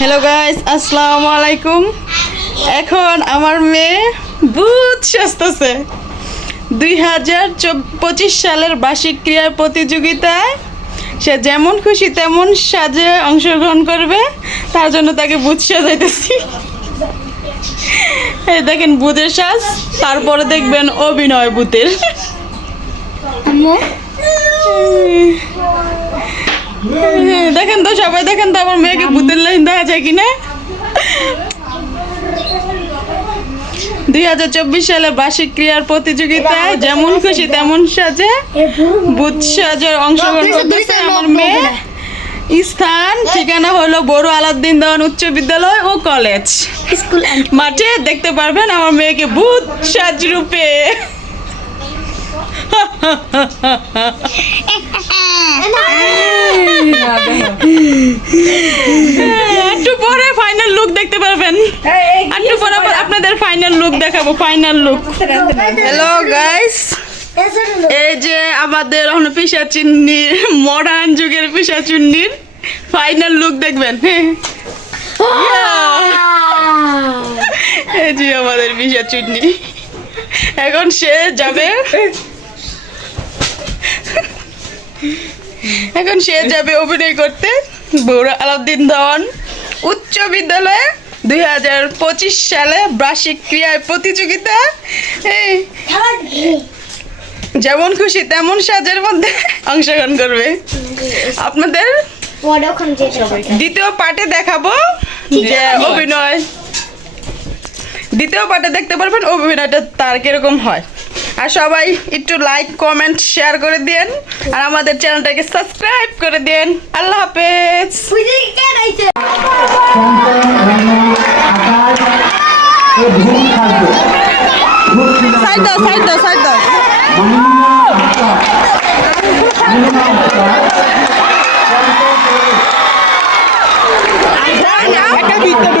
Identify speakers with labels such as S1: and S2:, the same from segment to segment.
S1: Hello guys আসসালামু আলাইকুম এখন আমার মেয়ে বুধ সাজতেছে দুই হাজার পঁচিশ সালের বার্ষিক ক্রীড়া প্রতিযোগিতায় সে যেমন খুশি তেমন সাজে অংশগ্রহণ করবে। তার জন্য তাকে বুধ সাজাইতেছি। এই দেখেন বুধের সাজ। তারপরে দেখবেন অভিনয়
S2: আম্মু।
S1: দেখেন তো সবাই দেখেন তো আমার মেয়েকে ভূতের লাইন দেখা যায় কিনা? দুই হাজার চব্বিশ সালে বার্ষিক ক্রীড়ার প্রতিযোগিতায় যেমন খুশি তেমন সাজে বুথ সাজের অংশগ্রহণ করতেছে আমার মেয়ে। স্থান ঠিকানা হলো বড় আলাউদ্দিন দেওয়ান উচ্চ বিদ্যালয় ও কলেজ।
S2: স্কুল
S1: মাঠে দেখতে পারবেন আমার মেয়েকে ভূত সাজ রূপে। একটু পরে ফাইনাল লুক দেখতে পারবেন। একটু পরে আপনাদের ফাইনাল লুক দেখাবো ফাইনাল লুক হ্যালো গাইস এই যে আমাদের পিসা চিন্নির মডার্ন যুগের পিসা চুন্নির ফাইনাল লুক দেখবেন। এই যে আমাদের পিসা চুন্নি। এখন সে যাবে। এখন সে যাবে অভিনয় করতে। বৌরা আলাউদ্দিন ধন উচ্চ বিদ্যালয়ে দুই হাজার পঁচিশ সালে বার্ষিক ক্রীড়ায় প্রতিযোগিতা। এই যেমন খুশি তেমন সাজের মধ্যে অংশগ্রহণ করবে। আপনাদের দ্বিতীয় পার্টে দেখাবো যে অভিনয়। দ্বিতীয় পার্টে দেখতে পারবেন অভিনয়টা তার কীরকম হয়। আর সবাই একটু লাইক কমেন্ট শেয়ার করে দেন আর আমাদের চ্যানেলটাকে সাবস্ক্রাইব করে দেন আল্লাহ হাফেজ। সাইড দাও সাইড দাও সাইড দাও। একটা ভিতরে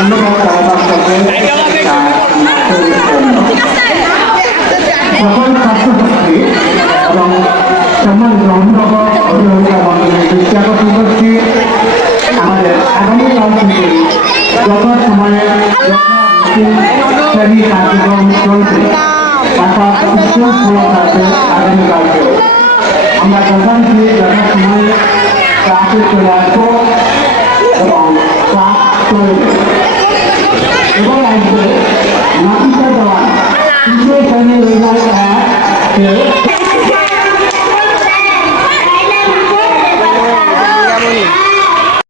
S3: ধন্যবাদ স্যার আসাদকে সকল ছাত্রছাত্রী এবং সম্মানিত অভিভাবক, অভিভাবিকা মন্ডলের আকর্ষণ করছি আমাদের আগামী কাল থেকে যথা সময়ে শ্রেণি কার্যক্রম চলছে অর্থাৎ স্কুল খোলা থাকবে আগামীকালকেও আমরা যথারীতি যথা সময়ে চলে আসব এবং Yeah.